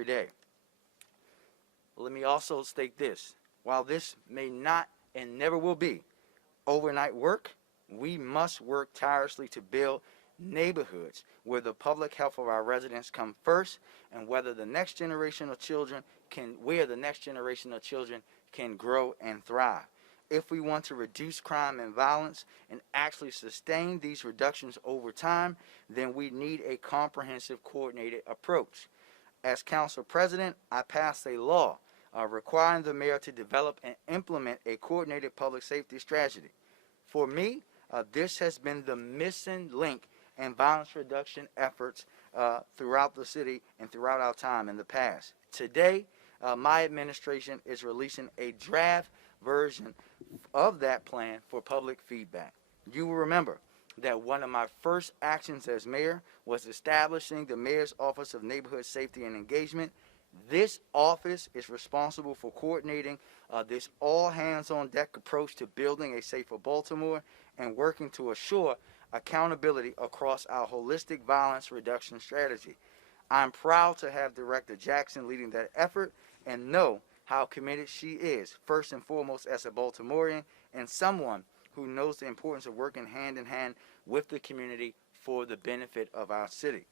every day. Let me also state this. While this may not and never will be overnight work, we must work tirelessly to build neighborhoods where the public health of our residents come first, and where the next generation of children can grow and thrive. If we want to reduce crime and violence and actually sustain these reductions over time, then we need a comprehensive, coordinated approach. As council president, I passed a law requiring the mayor to develop and implement a coordinated public safety strategy. For me, this has been the missing link in violence reduction efforts throughout the city and throughout our time in the past. Today, my administration is releasing a draft version of that plan for public feedback. You will remember that one of my first actions as mayor was establishing the Mayor's Office of Neighborhood Safety and Engagement. This office is responsible for coordinating this all-hands-on-deck approach to building a safer Baltimore and working to assure accountability across our holistic violence reduction strategy. I'm proud to have Director Jackson leading that effort and know how committed she is, first and foremost as a Baltimorean and someone who knows the importance of working hand in hand with the community for the benefit of our city.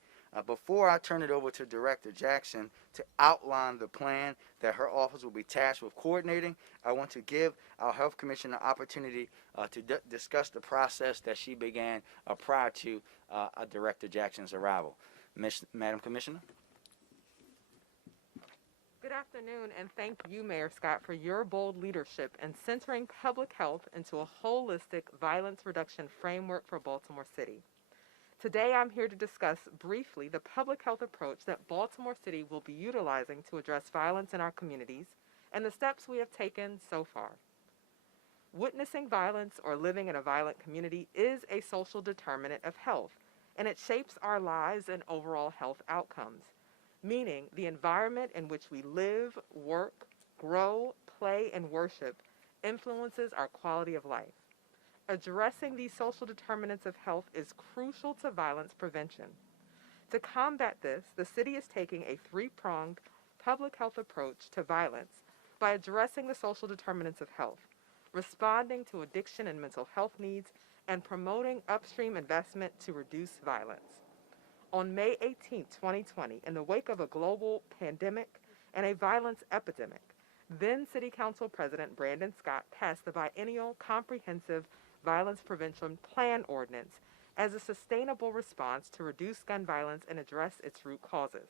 Before I turn it over to Director Jackson to outline the plan that her office will be tasked with coordinating, I want to give our Health Commissioner an opportunity to discuss the process that she began prior to Director Jackson's arrival. Madam Commissioner. Good afternoon, and thank you, Mayor Scott, for your bold leadership in centering public health into a holistic violence reduction framework for Baltimore City. Today, I'm here to discuss briefly the public health approach that Baltimore City will be utilizing to address violence in our communities and the steps we have taken so far. Witnessing violence or living in a violent community is a social determinant of health, and it shapes our lives and overall health outcomes, meaning the environment in which we live, work, grow, play, and worship influences our quality of life. Addressing these social determinants of health is crucial to violence prevention. To combat this, the city is taking a three-pronged public health approach to violence by addressing the social determinants of health, responding to addiction and mental health needs, and promoting upstream investment to reduce violence. On May 18, 2020, in the wake of a global pandemic and a violence epidemic, then City Council President Brandon Scott passed the Biennial Comprehensive Violence Prevention Plan Ordinance as a sustainable response to reduce gun violence and address its root causes.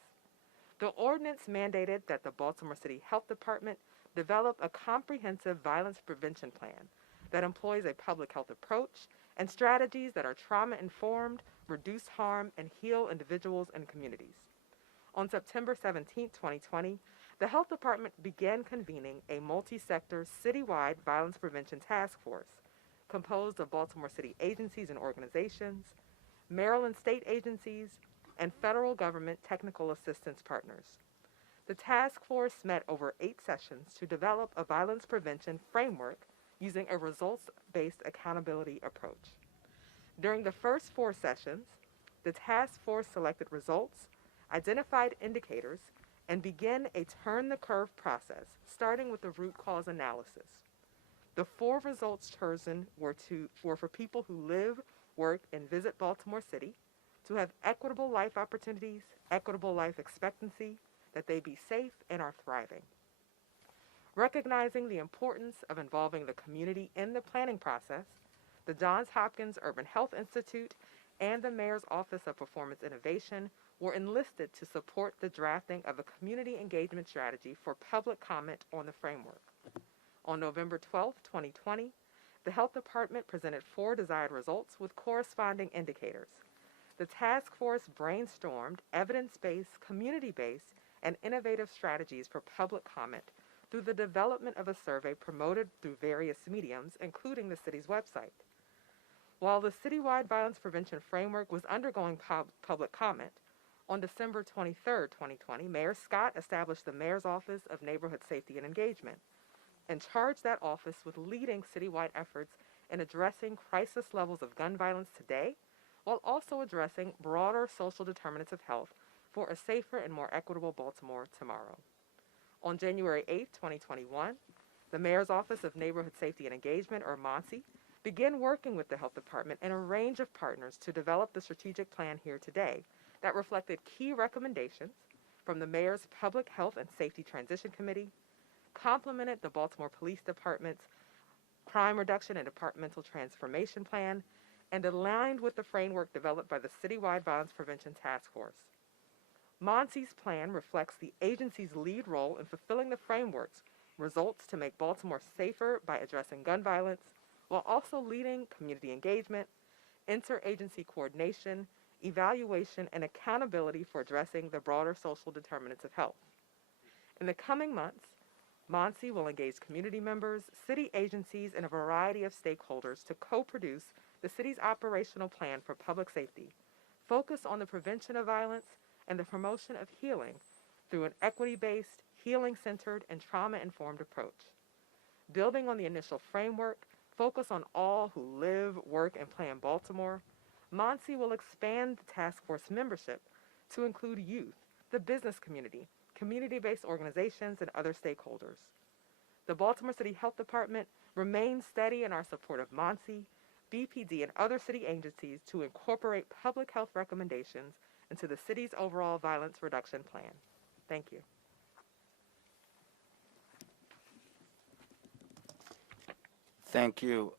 The ordinance mandated that the Baltimore City Health Department develop a comprehensive violence prevention plan that employs a public health approach and strategies that are trauma-informed, reduce harm, and heal individuals and communities. On September 17, 2020, the Health Department began convening a multi-sector citywide violence prevention task force composed of Baltimore City agencies and organizations, Maryland state agencies, and federal government technical assistance partners. The task force met over 8 sessions to develop a violence prevention framework using a results-based accountability approach. During the first 4 sessions, the task force selected results, identified indicators, and began a turn-the-curve process, starting with the root cause analysis. The 4 results chosen were for people who live, work, and visit Baltimore City to have equitable life opportunities, equitable life expectancy, that they be safe and are thriving. Recognizing the importance of involving the community in the planning process, the Johns Hopkins Urban Health Institute and the Mayor's Office of Performance Innovation were enlisted to support the drafting of a community engagement strategy for public comment on the framework. On November 12, 2020, the Health Department presented 4 desired results with corresponding indicators. The task force brainstormed evidence-based, community-based, and innovative strategies for public comment through the development of a survey promoted through various mediums, including the city's website. While the citywide violence prevention framework was undergoing public comment, on December 23, 2020, Mayor Scott established the Mayor's Office of Neighborhood Safety and Engagement and charged that office with leading citywide efforts in addressing crisis levels of gun violence today, while also addressing broader social determinants of health for a safer and more equitable Baltimore tomorrow. On January 8, 2021, the Mayor's Office of Neighborhood Safety and Engagement, or MONSE, began working with the Health Department and a range of partners to develop the strategic plan here today that reflected key recommendations from the Mayor's Public Health and Safety Transition Committee, complemented the Baltimore Police Department's Crime Reduction and Departmental Transformation Plan, and aligned with the framework developed by the Citywide Violence Prevention Task Force. MONSE's plan reflects the agency's lead role in fulfilling the framework's results to make Baltimore safer by addressing gun violence, while also leading community engagement, interagency coordination, evaluation, and accountability for addressing the broader social determinants of health. In the coming months, MONSE will engage community members, city agencies, and a variety of stakeholders to co-produce the city's operational plan for public safety, focus on the prevention of violence and the promotion of healing through an equity-based, healing-centered, and trauma-informed approach. Building on the initial framework, focus on all who live, work, and play in Baltimore, MONSE will expand the task force membership to include youth, the business community, community-based organizations, and other stakeholders. The Baltimore City Health Department remains steady in our support of MONSE, BPD, and other city agencies to incorporate public health recommendations into the city's overall violence reduction plan. Thank you. Thank you,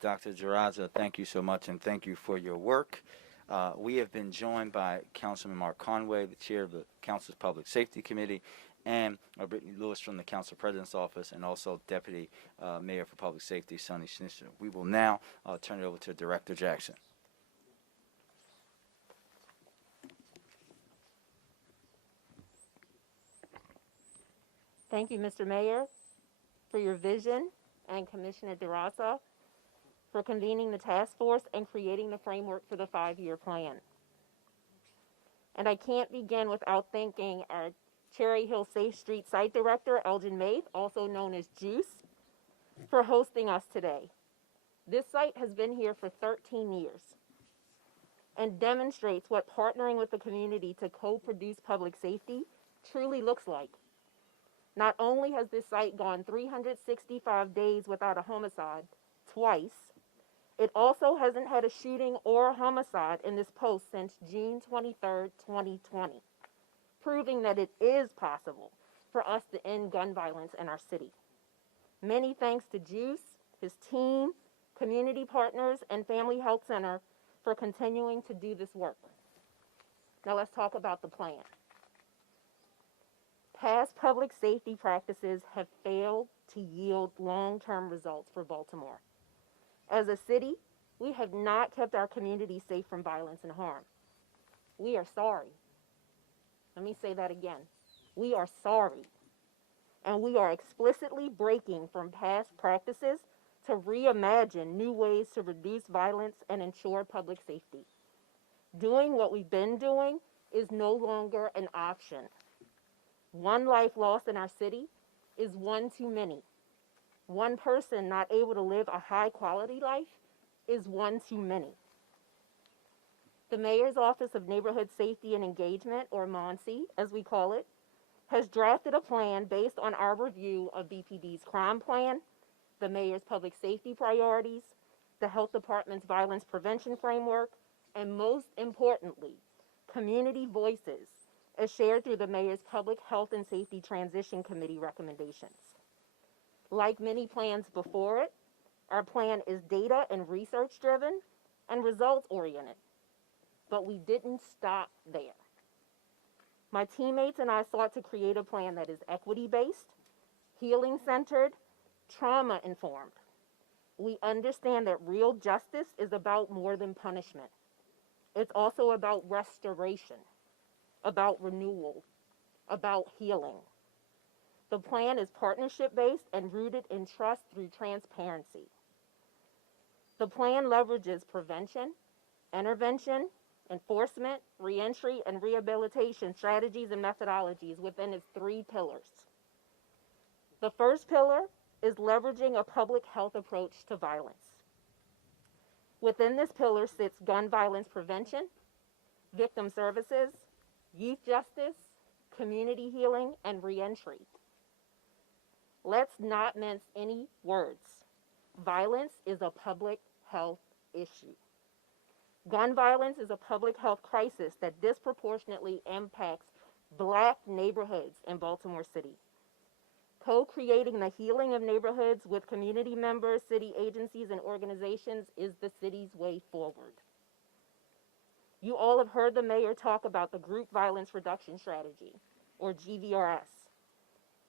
Dr. Jaraza. Thank you so much, and thank you for your work. We have been joined by Councilman Mark Conway, the chair of the Council's Public Safety Committee, and Brittany Lewis from the Council President's Office, and also Deputy Mayor for Public Safety, Sonny Schnitzer. We will now turn it over to Director Jackson. Thank you, Mr. Mayor, for your vision, and Commissioner DeRosa for convening the task force and creating the framework for the 5-year plan. And I can't begin without thanking our Cherry Hill Safe Street Site Director, Elgin Maith, also known as Juice, for hosting us today. This site has been here for 13 years and demonstrates what partnering with the community to co-produce public safety truly looks like. Not only has this site gone 365 days without a homicide, twice, it also hasn't had a shooting or a homicide in this post since June 23rd, 2020, proving that it is possible for us to end gun violence in our city. Many thanks to Juice, his team, community partners, and Family Health Center for continuing to do this work. Now let's talk about the plan. Past public safety practices have failed to yield long-term results for Baltimore. As a city, we have not kept our community safe from violence and harm. We are sorry. Let me say that again. We are sorry. And we are explicitly breaking from past practices to reimagine new ways to reduce violence and ensure public safety. Doing what we've been doing is no longer an option. One life lost in our city is one too many. One person not able to live a high-quality life is one too many. The Mayor's Office of Neighborhood Safety and Engagement, or MONSE, as we call it, has drafted a plan based on our review of BPD's crime plan, the Mayor's public safety priorities, the Health Department's violence prevention framework, and most importantly, community voices, as shared through the Mayor's Public Health and Safety Transition Committee recommendations. Like many plans before it, our plan is data and research-driven and results-oriented. But we didn't stop there. My teammates and I sought to create a plan that is equity-based, healing-centered, trauma-informed. We understand that real justice is about more than punishment. It's also about restoration, about renewal, about healing. The plan is partnership-based and rooted in trust through transparency. The plan leverages prevention, intervention, enforcement, reentry, and rehabilitation strategies and methodologies within its 3 pillars. The first pillar is leveraging a public health approach to violence. Within this pillar sits gun violence prevention, victim services, youth justice, community healing, and reentry. Let's not mince any words. Violence is a public health issue. Gun violence is a public health crisis that disproportionately impacts Black neighborhoods in Baltimore City. Co-creating the healing of neighborhoods with community members, city agencies, and organizations is the city's way forward. You all have heard the mayor talk about the Group Violence Reduction Strategy, or GVRS.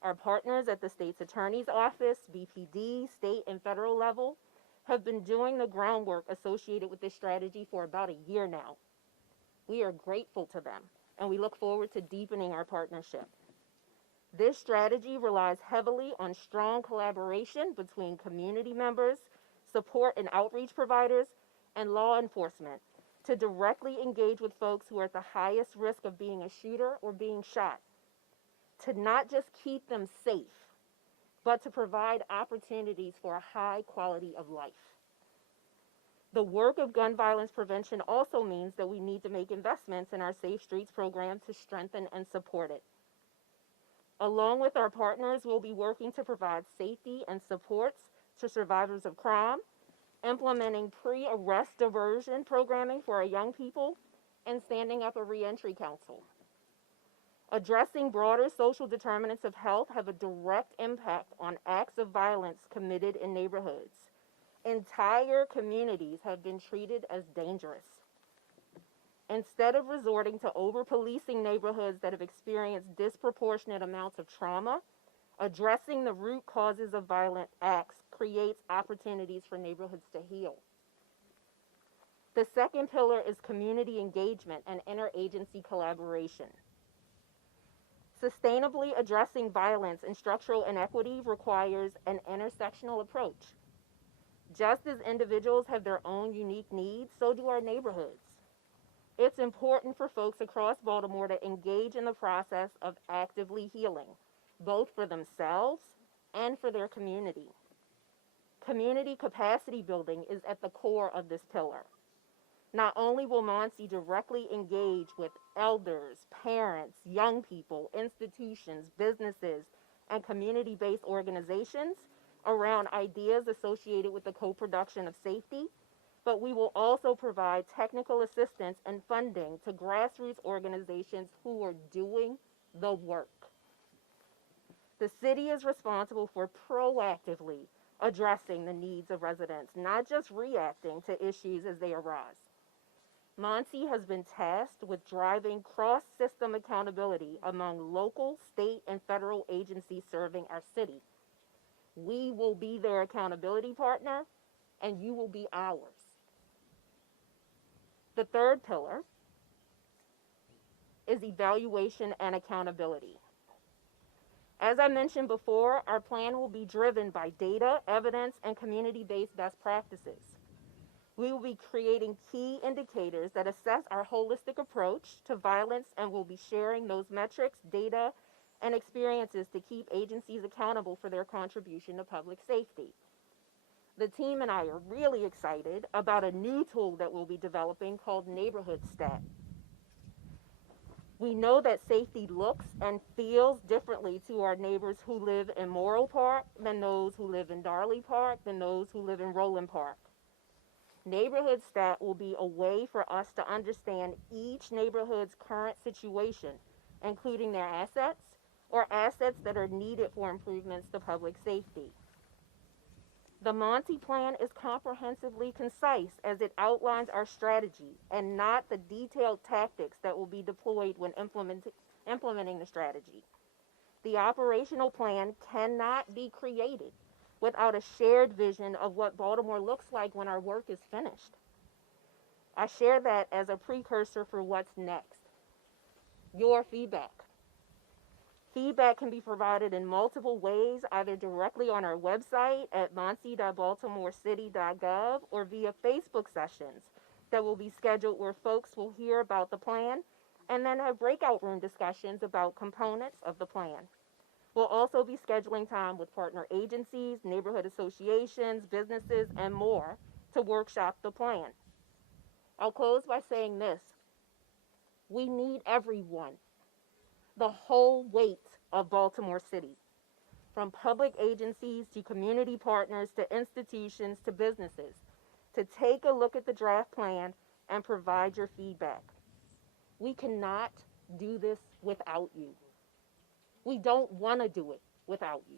Our partners at the state's attorney's office, BPD, state and federal level, have been doing the groundwork associated with this strategy for about a year now. We are grateful to them, and we look forward to deepening our partnership. This strategy relies heavily on strong collaboration between community members, support and outreach providers, and law enforcement to directly engage with folks who are at the highest risk of being a shooter or being shot, to not just keep them safe, but to provide opportunities for a high quality of life. The work of gun violence prevention also means that we need to make investments in our Safe Streets program to strengthen and support it. Along with our partners, we'll be working to provide safety and supports to survivors of crime, implementing pre-arrest diversion programming for our young people, and standing up a reentry council. Addressing broader social determinants of health have a direct impact on acts of violence committed in neighborhoods. Entire communities have been treated as dangerous. Instead of resorting to over-policing neighborhoods that have experienced disproportionate amounts of trauma, addressing the root causes of violent acts creates opportunities for neighborhoods to heal. The second pillar is community engagement and interagency collaboration. Sustainably addressing violence and structural inequity requires an intersectional approach. Just as individuals have their own unique needs, so do our neighborhoods. It's important for folks across Baltimore to engage in the process of actively healing, both for themselves and for their community. Community capacity building is at the core of this pillar. Not only will MONSE directly engage with elders, parents, young people, institutions, businesses, and community-based organizations around ideas associated with the co-production of safety, but we will also provide technical assistance and funding to grassroots organizations who are doing the work. The city is responsible for proactively addressing the needs of residents, not just reacting to issues as they arise. MONSE has been tasked with driving cross-system accountability among local, state, and federal agencies serving our city. We will be their accountability partner, and you will be ours. The third pillar is evaluation and accountability. As I mentioned before, our plan will be driven by data, evidence, and community-based best practices. We will be creating key indicators that assess our holistic approach to violence, and we'll be sharing those metrics, data, and experiences to keep agencies accountable for their contribution to public safety. The team and I are really excited about a new tool that we'll be developing called Neighborhood Stat. We know that safety looks and feels differently to our neighbors who live in Morrill Park than those who live in Darley Park, than those who live in Roland Park. Neighborhood Stat will be a way for us to understand each neighborhood's current situation, including their assets or assets that are needed for improvements to public safety. The MONSE plan is comprehensively concise as it outlines our strategy and not the detailed tactics that will be deployed when implementing the strategy. The operational plan cannot be created without a shared vision of what Baltimore looks like when our work is finished. I share that as a precursor for what's next. Your feedback. Feedback can be provided in multiple ways, either directly on our website at monse.baltimorecity.gov or via Facebook sessions that will be scheduled where folks will hear about the plan and then have breakout room discussions about components of the plan. We'll also be scheduling time with partner agencies, neighborhood associations, businesses, and more to workshop the plan. I'll close by saying this. We need everyone, the whole weight of Baltimore City, from public agencies to community partners to institutions to businesses, to take a look at the draft plan and provide your feedback. We cannot do this without you. We don't want to do it without you.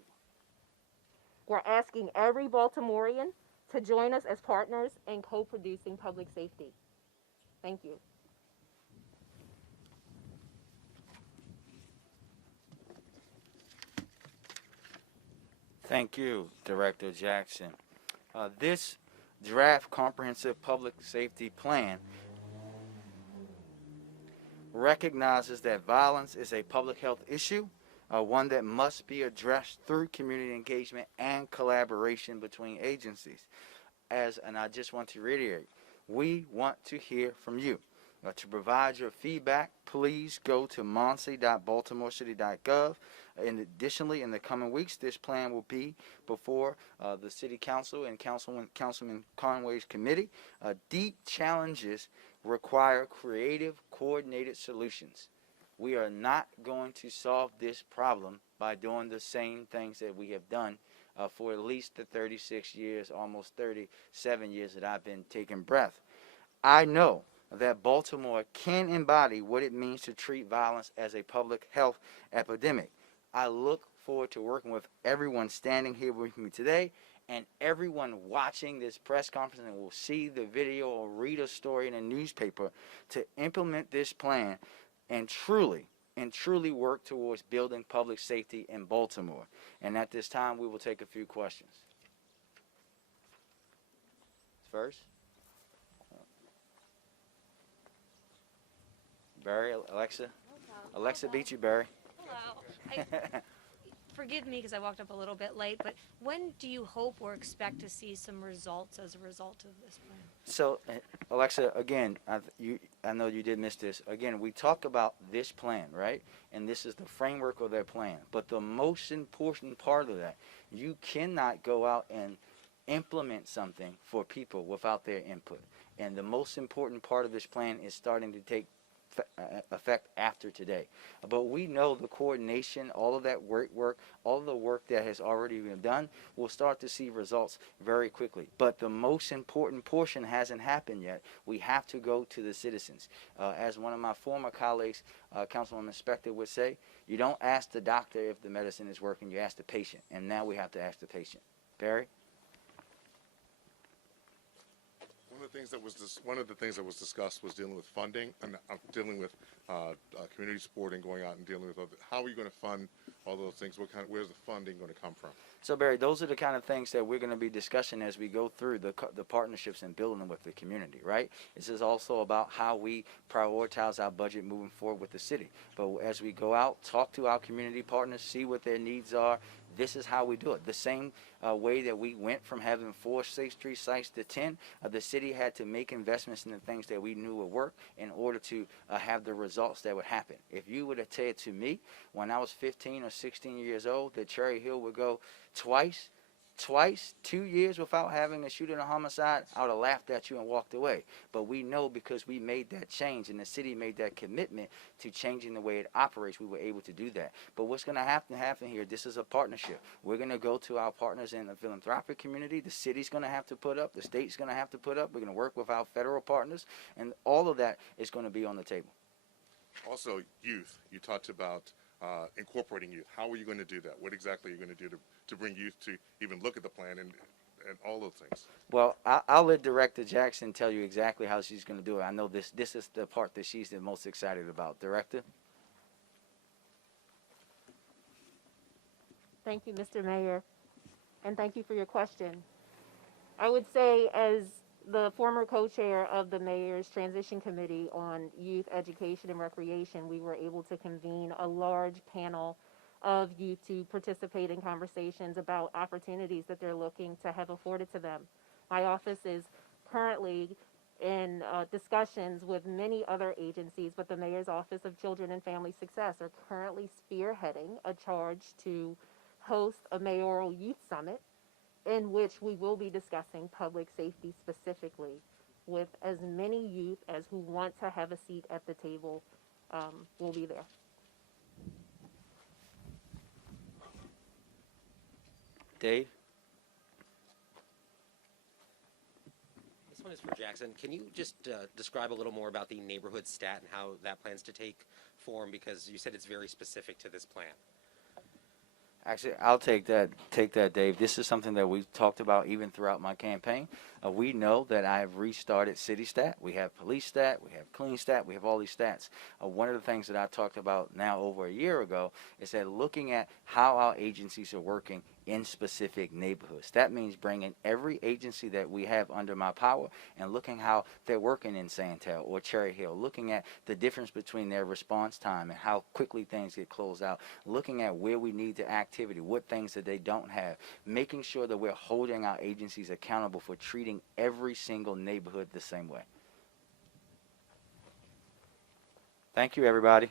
We're asking every Baltimorean to join us as partners in co-producing public safety. Thank you. Thank you, Director Jackson. This draft comprehensive public safety plan recognizes that violence is a public health issue, one that must be addressed through community engagement and collaboration between agencies. And I just want to reiterate, we want to hear from you. To provide your feedback, please go to monse.baltimorecity.gov. And additionally, in the coming weeks, this plan will be before the City Council and Councilman Conway's committee. Deep challenges require creative, coordinated solutions. We are not going to solve this problem by doing the same things that we have done for at least the 36 years, almost 37 years that I've been taking breath. I know that Baltimore can embody what it means to treat violence as a public health epidemic. I look forward to working with everyone standing here with me today and everyone watching this press conference and will see the video or read a story in a newspaper to implement this plan and truly work towards building public safety in Baltimore. And at this time, we will take a few questions. First, Barry, Alexa. Alexa beat you, Barry. Hello. Forgive me because I walked up a little bit late, but when do you hope or expect to see some results as a result of this plan? So, Alexa, again, I know you did miss this. Again, we talk about this plan, right? And this is the framework of that plan. But the most important part of that, you cannot go out and implement something for people without their input. And the most important part of this plan is starting to take effect after today. But we know the coordination, all of that work, all of the work that has already been done, we'll start to see results very quickly. But the most important portion hasn't happened yet. We have to go to the citizens. As one of my former colleagues, Councilwoman Spector, would say, you don't ask the doctor if the medicine is working, you ask the patient. And now we have to ask the patient. Barry? One of the things that was discussed was dealing with funding and dealing with community support and going out and dealing with how are you going to fund all those things? Where's the funding going to come from? So, Barry, those are the kind of things that we're going to be discussing as we go through the partnerships and building them with the community, right? This is also about how we prioritize our budget moving forward with the city. But as we go out, talk to our community partners, see what their needs are, this is how we do it. The same way that we went from having 4 State Street sites to 10, the city had to make investments in the things that we knew would work in order to have the results that would happen. If you would have said to me when I was 15 or 16 years old that Cherry Hill would go twice, 2 years without having a shooting or homicide, I would have laughed at you and walked away. But we know because we made that change and the city made that commitment to changing the way it operates, we were able to do that. But what's going to happen here, this is a partnership. We're going to go to our partners in the philanthropic community. The city's going to have to put up. The state's going to have to put up. We're going to work with our federal partners. And all of that is going to be on the table. Also, youth. You talked about incorporating youth. How are you going to do that? What exactly are you going to do to bring youth to even look at the plan and all those things? Well, I'll let Director Jackson tell you exactly how she's going to do it. I know this is the part that she's the most excited about. Director? Thank you, Mr. Mayor, and thank you for your question. I would say, as the former co-chair of the Mayor's Transition Committee on Youth Education and Recreation, we were able to convene a large panel of youth to participate in conversations about opportunities that they're looking to have afforded to them. My office is currently in discussions with many other agencies, but the Mayor's Office of Children and Family Success are currently spearheading a charge to host a mayoral youth summit in which we will be discussing public safety specifically with as many youth as who want to have a seat at the table will be there. Dave? This one is for Jackson. Can you just describe a little more about the neighborhood stat and how that plans to take form? Because you said it's very specific to this plan. Actually, I'll take that, Dave. This is something that we've talked about even throughout my campaign. We know that I have restarted City Stat. We have Police Stat. We have Clean Stat. We have all these stats. One of the things that I talked about now over a year ago is that looking at how our agencies are working in specific neighborhoods. That means bringing every agency that we have under my power and looking how they're working in Sandtel or Cherry Hill, looking at the difference between their response time and how quickly things get closed out, looking at where we need the activity, what things that they don't have, making sure that we're holding our agencies accountable for treating every single neighborhood the same way. Thank you, everybody.